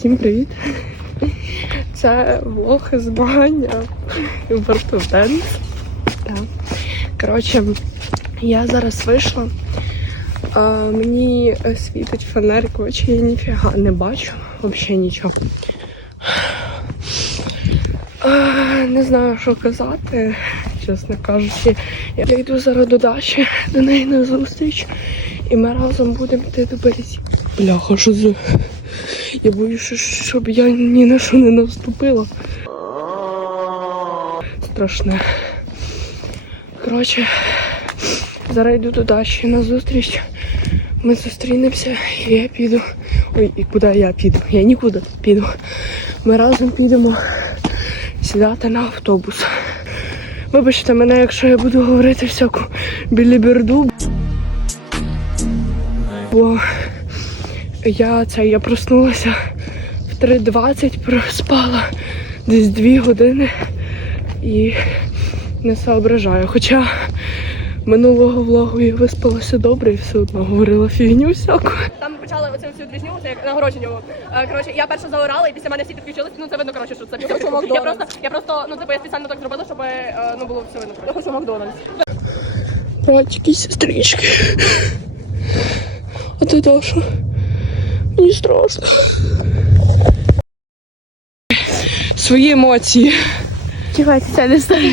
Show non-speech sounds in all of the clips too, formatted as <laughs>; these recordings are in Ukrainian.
Всім привіт! Це влог змагання Денс. Так. Коротше, я зараз вийшла. А, мені світить фонарик в очі, я ніфіга не бачу, взагалі нічого. А, не знаю, що казати, чесно кажучи. Я йду зараз до Даші, до неї на зустріч, і ми разом будемо йти до березі. Бляха, що за. Я боюся, щоб я ні на що не наступила. Страшне. Коротше, зараз йду до Даші на зустріч. Ми зустрінемося і я піду. Ой, і куди я піду? Я нікуди піду. Ми разом підемо сідати на автобус. Вибачте мене, якщо я буду говорити всяку біліберду. Бо я це я проснулася в 3.20, проспала десь 2 години і не соображаю. Хоча минулого влогу я виспалася добре і все одно говорила фігню всяку. Там почали оцю всю дрізню, це як нагородження. Е, Коротше, я перша заорала, і після мене всі підключились. Ну це видно, коротше, що це я хочу Я просто, я просто, ну типу, я спеціально так зробила, щоб е, ну було все видно. Я хочу Макдональдс. Братики, сестрички. А ти Даша? Мені страшно. Свої емоції. Чекайте, це не знаю.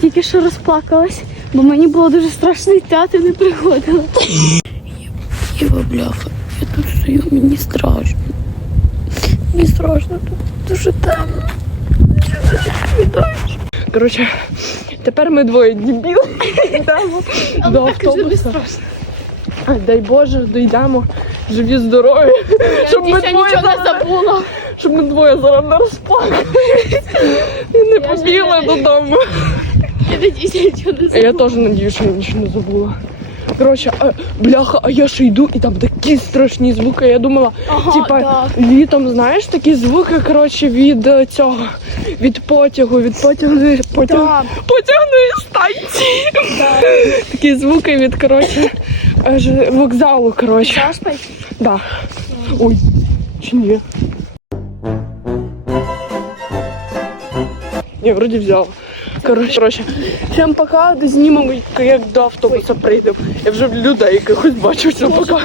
Тільки що розплакалась, бо мені було дуже страшно йти, а ти не приходила. Єва, бляха, я тут стою, мені страшно. Мені страшно, тут дуже темно. Коротше, тепер ми двоє дебіли. Йдемо до автобуса. Ай, <laughs> Дай Боже, дійдемо живі здорові. Щоб ми двоє зараз- забула. Щоб ми двоє зараз не розплакали і не побігли додому. Я надіюся, я нічого не А Я теж надію, що я нічого не забула. Коротше, а, бляха, а я ще йду і там такі страшні звуки. Я думала, Ага, типа да. літом, знаєш, такі звуки, коротше, від е, цього, від потягу, від потягної потяг, Да. потягної станції. Такі звуки від, коротше, вокзалу, коротше. Заспай. Да. Ой, чи ні? Ні, вроді взяла. Коротше, коротше, всім пока, знімемо, як до автобуса прийдемо. Я вже людей якихось бачу, що пока.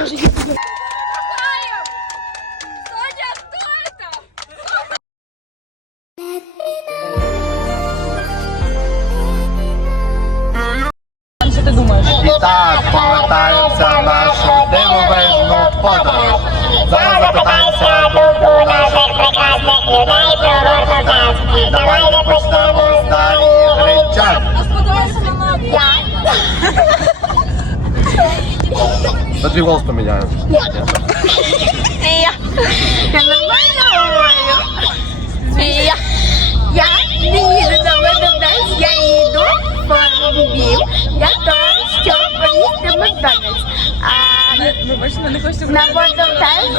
За твій голос поміняю. Я нормально говорю. Я, я не їду до Макдональдс, я їду в Львів для того, щоб поїсти Макдональдс. А на Макдональдс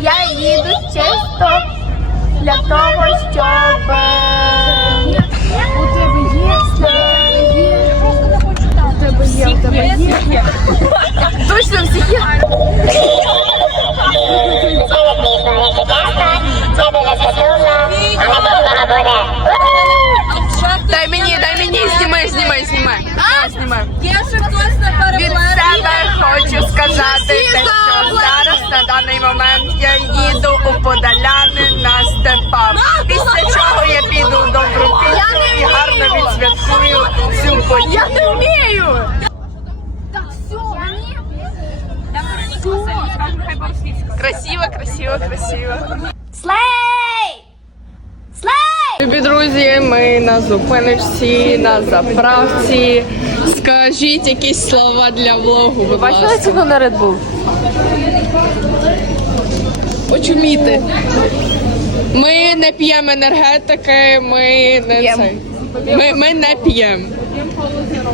я їду чисто для того, щоб... е, тебе є, у тебе є. Точно всіх є. Дай мені, дай мені, знімай, знімай, знімай. А, знімай. Від себе хочу сказати те, що зараз на даний момент я їду у Подоляни на степах. Після чого я піду до Крупівцю і гарно відсвяткую цю подію. Красиво, красиво, красиво. Любі друзі, ми на зупиночці, на заправці. Скажіть якісь слова для влогу, будь ласка. ціну на Red Bull? Очуміти. Ми не п'ємо енергетики, ми не цей. Ми, ми не п'ємо.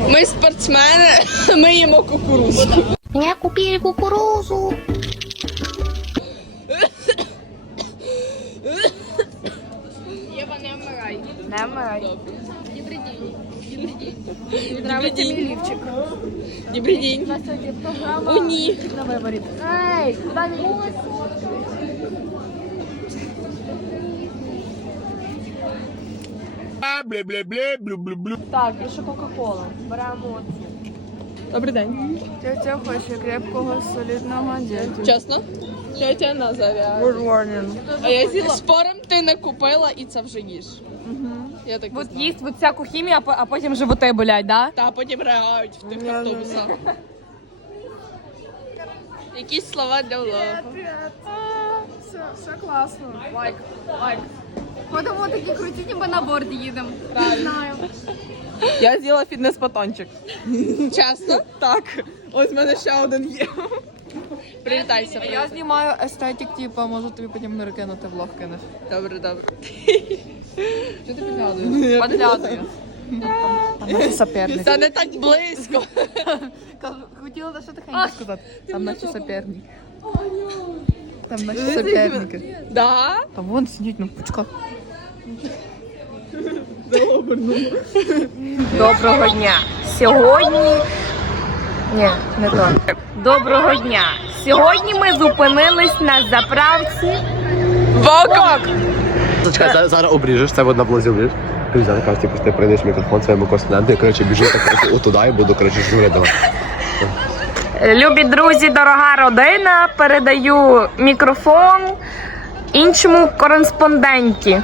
Ми спортсмени, <laughs> ми їмо кукурузку. Я купила кукурузу. бредінь. лівчик. Не бреди, У нас сьогодні програма О, ні. на виборі. Ей, куди мій лівчик? Бле-бле-бле-блю-блю-блю. Так, і Кока-Кола. Беремо оцю. Добрий день. Тетя хоче крепкого, солідного дядю. Чесно? Тетя на зав'язку. Good morning. А я зі спором ти не купила і це вже їж. Угу. Я так От їсть от всяку хімію, а по- а потім животи болять, да? Та потім реагають в тих автобусах. Якісь слова для влогу. Все, все класно. Лайк, лайк. Ходимо такі круті, ніби на борді їдемо. Знаю. Я з'їла фітнес-батончик. Чесно? Так. Ось в мене ще один є. Привітайся. Я знімаю естетик, типу, можу тобі потім перекинути влог кинеш. Добре, добре. Що ти підглядуєш? Підглядую. Там наші соперники. Це не так близько. Хотіла за що тихенько сказати. Там наші соперники. Там наші соперники. Да? Там вон сидять на пучках. Доброго дня. Сьогодні. Ні, не то. Доброго дня. Сьогодні ми зупинились на заправці. Вокок! Зачекай, зараз, зараз обріжеш, це на блозі обріжеш. Ти зараз кажеш, типу, ти прийдеш мікрофон своєму кореспонденту, я, коротше, біжу так туди і буду, коротше, журити. Любі друзі, дорога родина. Передаю мікрофон іншому кореспонденті.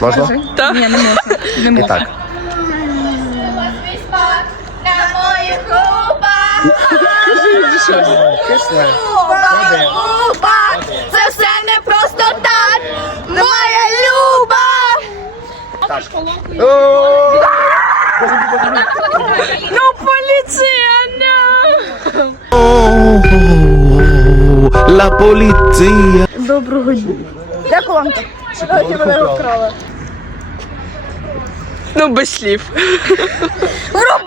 Можна? Так. Ні, не можна. І так. Люба! Це все не просто так! Моя Люба! Ну, поліція! La polizia. Ну, без слів. Рубай!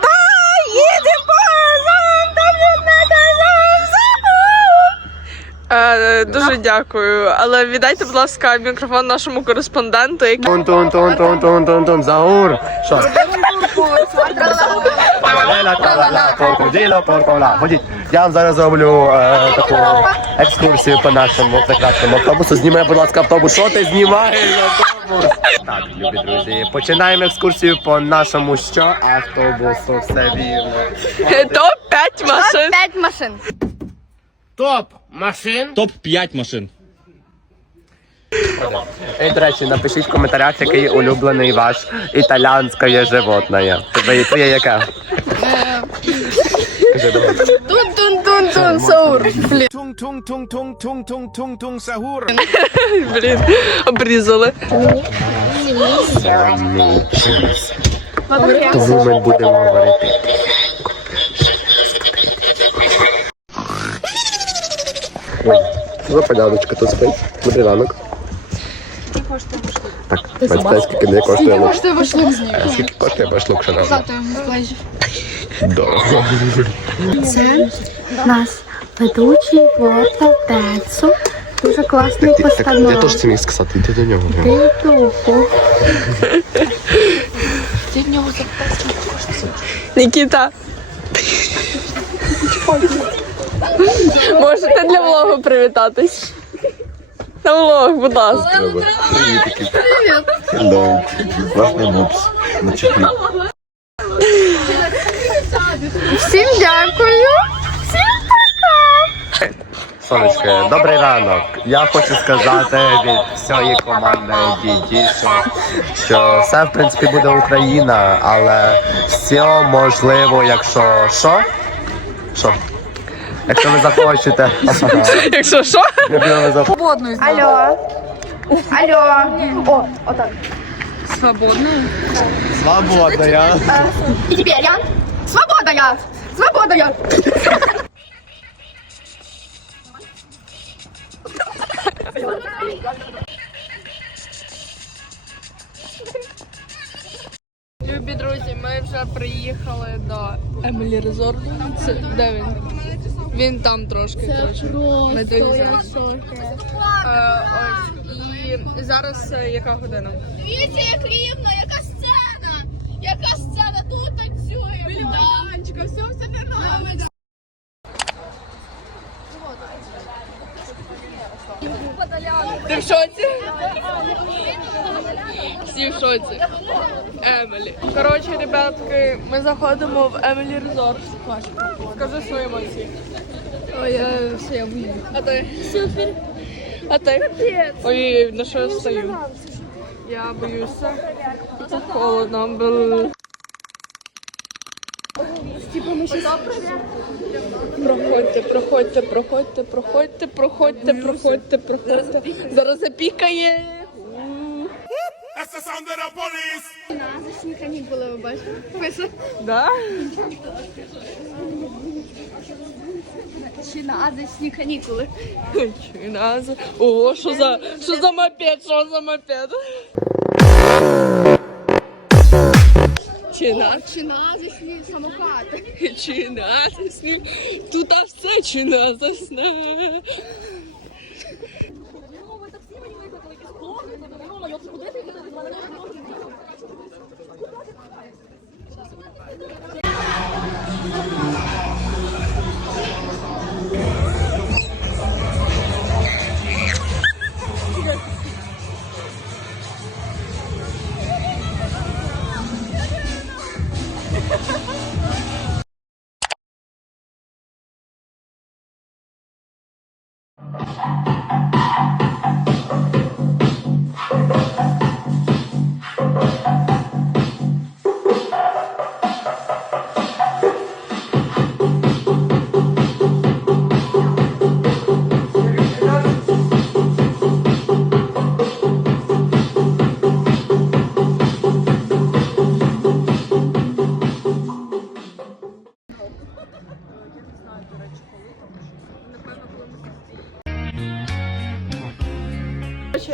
Е, дуже дякую. Але віддайте, будь ласка, мікрофон нашому кореспонденту, який Тун тун тун тун тун тун тун Заур. Що? Ходіть. Я вам зараз зроблю е, таку екскурсію по нашому прекрасному автобусу. Знімай, будь ласка, автобус. Що ти знімаєш автобус? Так, любі друзі, починаємо екскурсію по нашому що автобусу. Все вірно. топ-5 машин. П'ять машин. Топ 5 машин. І, до речі, напишіть в коментарях, який улюблений ваш італійське животне. Тебе твоє яке? Тун-тун-тун-тун, саур. Блін. Tung sahur. Блін, обрізали. Тому ми будемо говорити. Ой, що тут спить? Добрий ранок. Так, бачите, скільки не коштує лук? Коштує ваш лук з ним. Скільки коштує ваш лук, шановна? Дорого. Це наш ведучий Ворта Тецу. Дуже класний Так, я постанов. теж це міг сказати, йди до нього. Ти тупо. Нікіта. Можете для влогу привітатись. На влог, будь ласка. Привіт. Hello. Класний мопс. На чеклі. Всім дякую. Сонечко, добрий ранок. Я хочу сказати від всієї команди що, що все в принципі буде Україна, але все можливо, якщо що? Що? Якщо ви захочете. Якщо що? Якщо ви захочете. Свободною знову. Алло. Алло. О, отак. Свободною? Свободно, я. І тепер я. Свобода я. Свобода я. Любі друзі, ми вже приїхали до Емілі Резорту. Це де він? Він там трошки. коротше. Ми доїжджаємо. Е, ось. І зараз е, яка година? Дивіться, як рівно, яка сцена. Яка сцена, тут танцюємо. Біля майданчика, все, все нормально. Ти в шоці? Всі в шоці. Емілі. Коротше, ребятки, ми заходимо в Емілі Резорт. Скажи свої емоції. Ой, я все, я боюсь. А ти? Супер. А ти? Ой, на що я стою? Я боюся. Тут холодно. Бл. Проходьте, проходьте, проходьте, проходьте, проходьте, проходьте, проходьте. Зараз запікає. That's the sound of the police. Назначні канікули, ви бачите? Да? Чи назначні канікули? Чи назва? О, що за, що за мопед, що за мопед? Чи на, Чи назначні самокати? чи? Тут все чи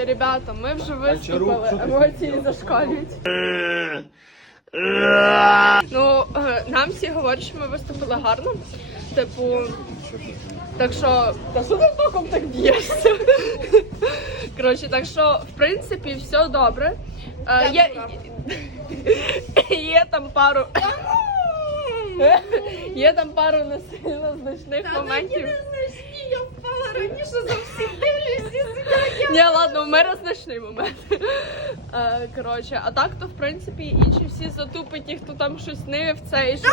Ребята, ми вже виступили, емоції зашкалюють. Ну, нам всі говорять, що ми виступили гарно. Типу, так що, та що ти током так б'єшся? Коротше, так що, в принципі, все добре. Е, Є, є там пару. Є там пару не сильно значних моментів. Я впала раніше за всіх дивлюся. Ні, ладно, у мене значний момент. Е, Коротше, а так то в принципі інші всі затупиті, хто там щось не в цей що.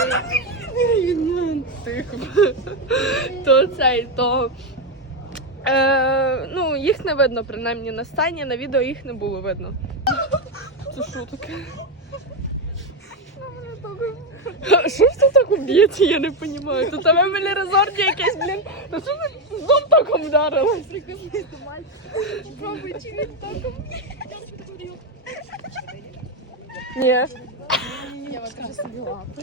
Тихо. То цей, то. Е, ну, їх не видно, принаймні на сцені, на відео їх не було видно. Це що таке? Що ж це так уб'ється, я не розумію. Тут там Емілі Резорті якесь, блін. Та що ви знов током вдарились? Пробуй, чи він током. Ні. Я кажу собі лапи.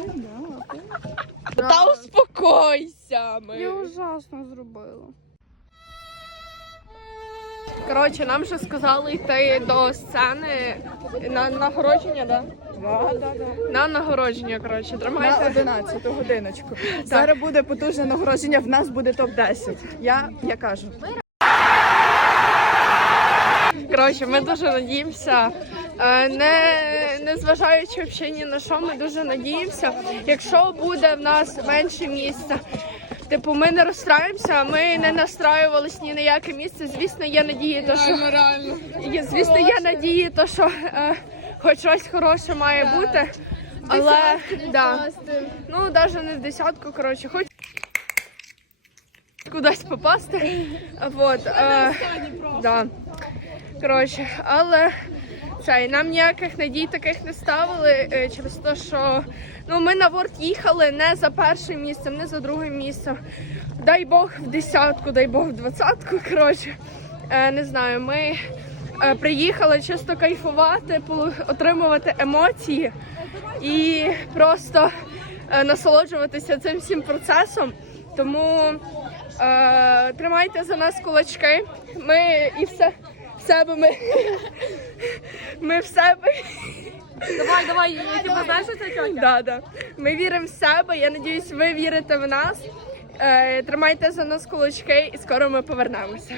Та успокойся. Ми. Я ужасно зробила. Коротше, нам ще сказали йти до сцени на нагородження, да? Да, да, да. На нагородження, коротше, На тримайте. 11 годиночку. Зараз буде потужне нагородження, в нас буде топ-10. Я, я кажу. Коротше, ми дуже надіємося. Е, Не, не зважаючи взагалі ні на що, ми дуже надіємося. Якщо буде в нас менше місця, типу ми не розстраюємося, ми не настраювались ні на яке місце. Звісно, є надії, то що Є- звісно, є надії, то що е, хоч щось хороше має бути. Але да. ну навіть не в десятку, коротше, хоч кудись попасти. Вот, е, да. Коротше, але цей, нам ніяких надій таких не ставили е, через те, що ну, ми на ворд їхали не за першим місцем, не за другим місцем. Дай Бог в десятку, дай Бог в двадцятку. <laughs> Коротше, е, не знаю, ми е, приїхали чисто кайфувати, отримувати емоції і просто е, насолоджуватися цим всім процесом. Тому е, тримайте за нас кулачки. Ми і все в себе ми, <laughs> ми в себе. Давай, давай, я тебе знаєш, що це тьотя? Да, да. Ми віримо в себе. Я надіюсь, ви вірите в нас. Е, тримайте за нас кулачки і скоро ми повернемося.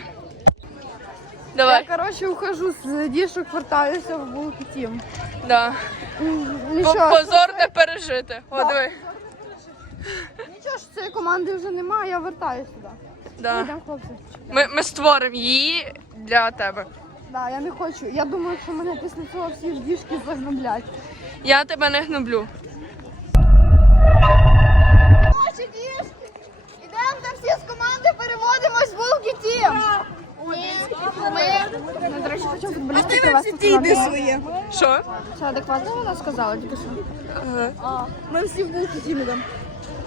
Давай. Я, коротше, ухожу з дішок, вертаюся в булки тім. Да. По- що, Позор не пережити. О, диви. нічого, що цієї команди вже немає, я вертаюся сюди. Да. Йдемо, хлопці. Ми, ми створимо її для тебе. Да, я не хочу. Я думаю, що мене після цього всі ж діжки загноблять. Я тебе не гноблю. Наші діжки! Ідемо та всі з команди переводимось в Волки Тім! Ми, ми, до речі, хочемо футболістики вас йди своє. Що? Це адекватно вона сказала тільки що? Ага. Ми всі в булки тім йдемо.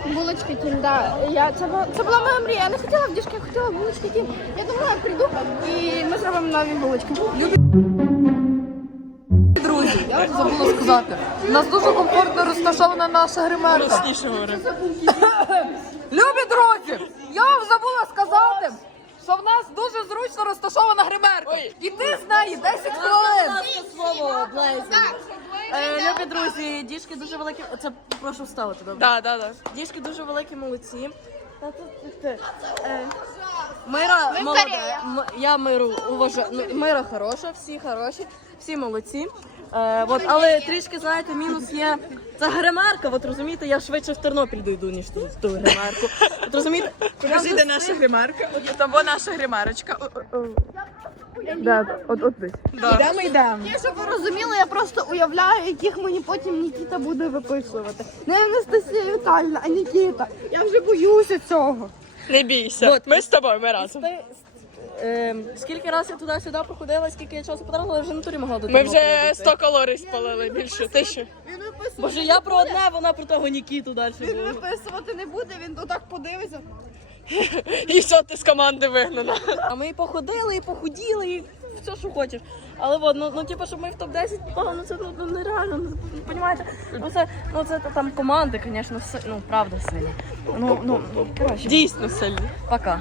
Булочки тім, да. Я, це, була, це була моя мрія. Я не хотіла в я хотіла булочки тім. Я думала, я прийду і ми зробимо нові булочки. Друзі, я забула сказати. У нас дуже комфортно розташована наша гримерка. Любі друзі, я вам забула сказати, що в нас дуже зручно розташована гримерка. Іди з неї 10 хвилин. Е, Любі друзі, діжки дуже великі. Це прошу вставити, добре? Да, да, да. Діжки дуже великі, молодці. Та тут ти. Е, Мира молода. М- Я миру уважаю. Ну, мира хороша, всі хороші, всі молодці. Е, от, але трішки, знаєте, мінус є. Це гримерка, от розумієте, я швидше в Тернопіль дойду, ніж ту, ту гримерку. От розумієте, Покажи, де наша гримарка. От або наша гримарочка. Да, от, от десь. Да. Йдемо, йдемо. Я, щоб ви розуміли, я просто уявляю, яких мені потім Нікіта буде виписувати. Не Анастасія Вітальна, а Нікіта. Я вже боюся цього. Не бійся. Ми з тобою, ми разом. Ти, е, скільки разів я туди-сюди проходила, скільки я часу потратила, я вже на турі могла до Ми вже дійти. 100 калорій спалили більше. Тисячу. Він виписувати Боже, я про одне, вона про того Нікіту далі. Він виписувати не буде, він отак подивиться. І все, ти з команди вигнана. А ми і походили, і похуділи, і все, що хочеш. Але от, ну, ну типу, щоб ми в топ-10 попали, ну це ну, ну, нереально, ну, понімаєте? Ну це, ну це там команди, звісно, ну правда сильні. Ну, ну, ну, коротше, Дійсно сильні. пока.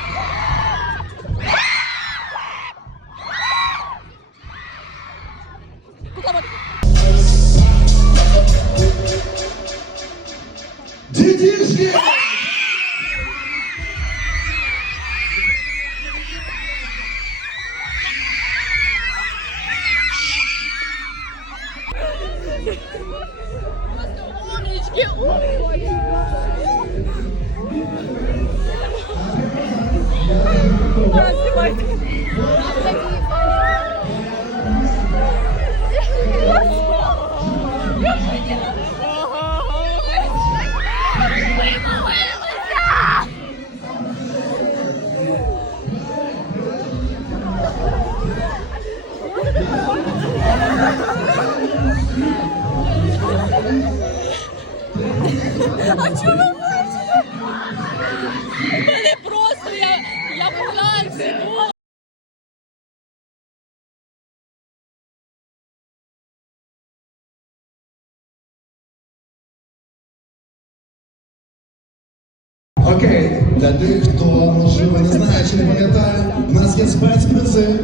Окей, для тих, хто можливо не знає чи не пам'ятає, у нас є спецпризи.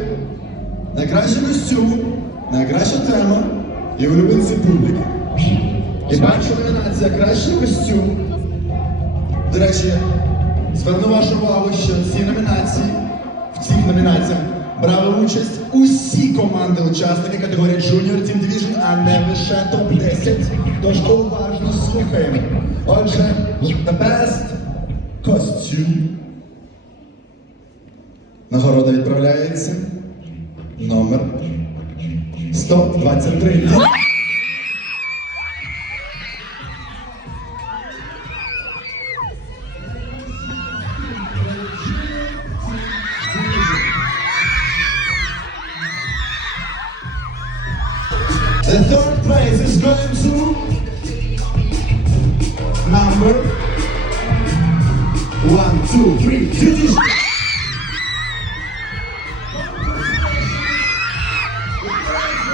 Найкращий костюм, найкраща тема і улюбленці публіки. І перша номінація кращий костюм. До речі, зверну вашу увагу, що ці номінації, в цих номінаціях брали участь усі команди учасники категорії Junior Team Division, а не лише топ-10. Тож уважно слухаємо. Отже, the best costume. Нагорода відправляється. Номер 123. crazy.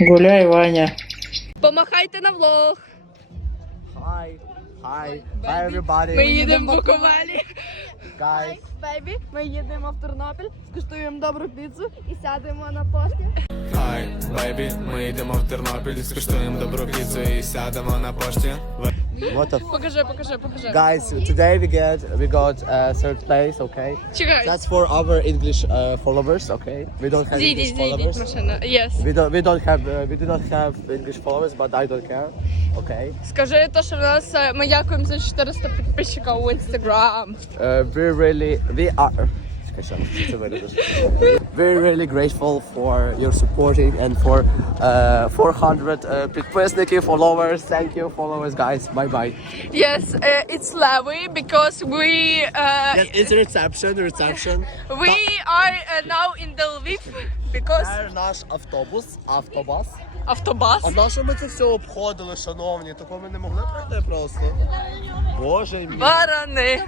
Гуляй, Ваня. Помахайте на влог. Hi. Hi. Hi everybody. Ми їдемо в Буковелі. Guys. Бейбі, ми їдемо в Тернопіль, скуштуємо добру піцу і сядемо на пошті. Хай, бейбі, ми йдемо в Тернопіль, скуштуємо добру піцу і сядемо на пошті. What the f- Покажи, покажи, покажи. Guys, today we get we got uh, third place, okay? Чекай. That's for our English uh, followers, okay? We don't have Зійдіть, English зійдіть, followers. машина. Yes. We don't we don't have uh, we do not have English followers, but I don't care. Okay. Скажи то, що в нас е, ми дякуємо за 400 підписчиків у Instagram. Uh, we really we are. <laughs> We're really grateful for your supporting and for uh, 400 uh, підписники, followers. Thank you, followers, guys. Bye bye. Yes, uh, it's Levi because we uh, Yes, it's reception, reception. <laughs> we are uh, now in the Lviv because Це наш автобус, автобус. автобус. А на що ми це все обходили, шановні? Такого ми не могли пройти просто. Боже мій. Барани.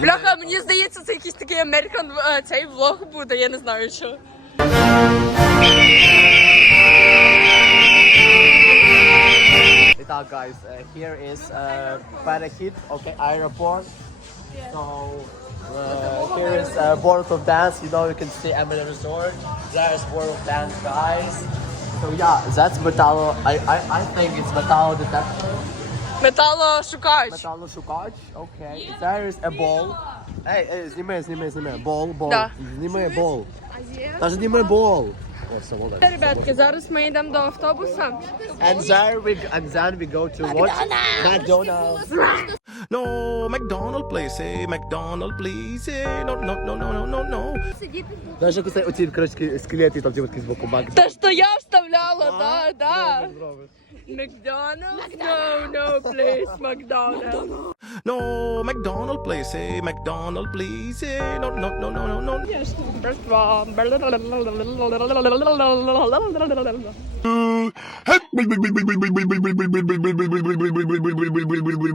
Бляха, мені здається, це якийсь такий American е, цей влог буде, я не знаю що. Итак, guys, uh, here is uh, Parahit, okay, airport. So uh, here is uh, Board of Dance. You know, you can see Emily Resort. There's Board of Dance, guys. So yeah, that's Metallo. I, I, I think it's Metallo detector. Металошукач. Metallo Shukach. Okay. There is a ball. Ей, ей, зніми, зніми, зніми. Ball, ball. Да. Зніми ball. Та ж зніми ball. О, все, молодець. Ребятки, зараз ми йдемо до автобуса. And there we and then we go to what? McDonald's. No, McDonald please, hey, McDonald please, hey, no, no, no, no, no, no, no. Знаєш, як оці коротше, скелети там ті з боку Мак. Та що я вставляла, да, да. Макдональдс? No, no, please, Макдональдс. No, McDonald please, hey, McDonald please, hey, no, no, no, no, no, no.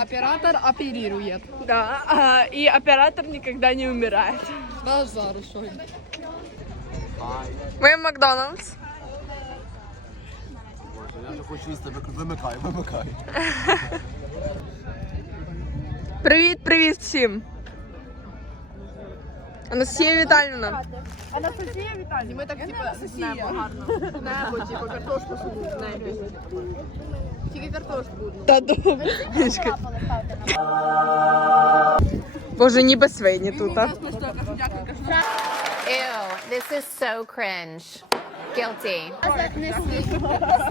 Оператор оперирует. Да, а, и оператор никогда не умирает. Базар, що? Мы в Макдональдс. Я вже хочу їсти, вимикай, вимикай. Привіт, привіт всім. Анастасія Віталіївна. Анастасія Віталій. Ми так типу небо гарно. Небо, типу картошку суду в небі. Тільки картошку будемо. Та добре. Боже, ніби свині тут, а? Ew, this is so cringe. Guilty.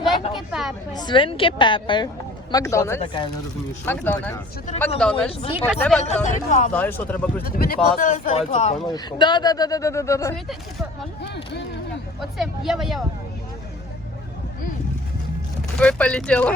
Свинки пепи. Свинки Пеппер. Що це Макдональдс. таке, я не розумію. Що це таке? Макдональдс. Макдональдс. Ой, де Макдональдс? Знаєш, що треба якусь таку каску з пальця, поняла, яку? Да, да, да, да, да, да, да, да. Чуєте, типу, може? Оце, Єва, Єва. Ой, полетела.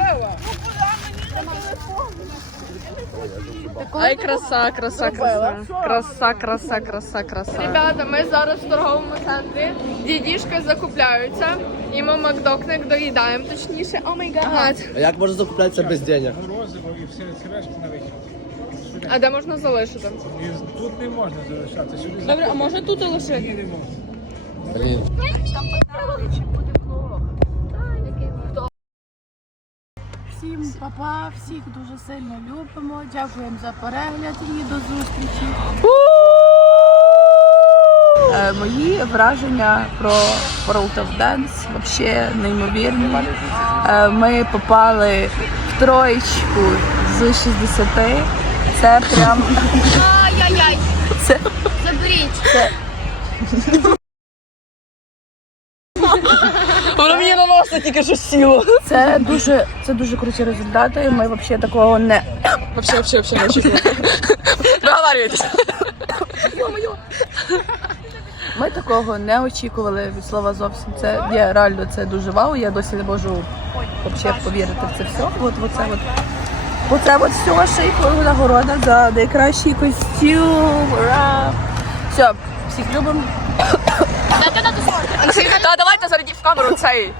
Ай, краса, краса, краса. Краса, краса, краса, краса. Ребята, ми зараз в торговому центрі. Дідішки закупляються. І ми Макдокник доїдаємо, точніше. О май гад. А як можна закуплятися без денег? А де можна залишити? Тут не можна залишати. Добре, а може тут і лишити? Блін. Всім папа, всіх дуже сильно любимо. Дякуємо за перегляд і до зустрічі. Е, мої враження про World of Dance взагалі неймовірні. Е, ми попали в троєчку з 60. Це прям Ай-яй-яй. це, Заберіть. Воно мені тільки що сіло. це дуже це дуже круті результати. Ми взагалі такого не Вообще, вообще, вообще не очікувала. Договарюйтесь. Ми такого не очікували від слова зовсім. Це я реально це дуже вау. Я досі не можу взагалі повірити в це все. От оце от. Оце от все, ще й нагорода за найкращий костюм. Ура! Все, всіх любимо. Та давайте зараз в камеру цей.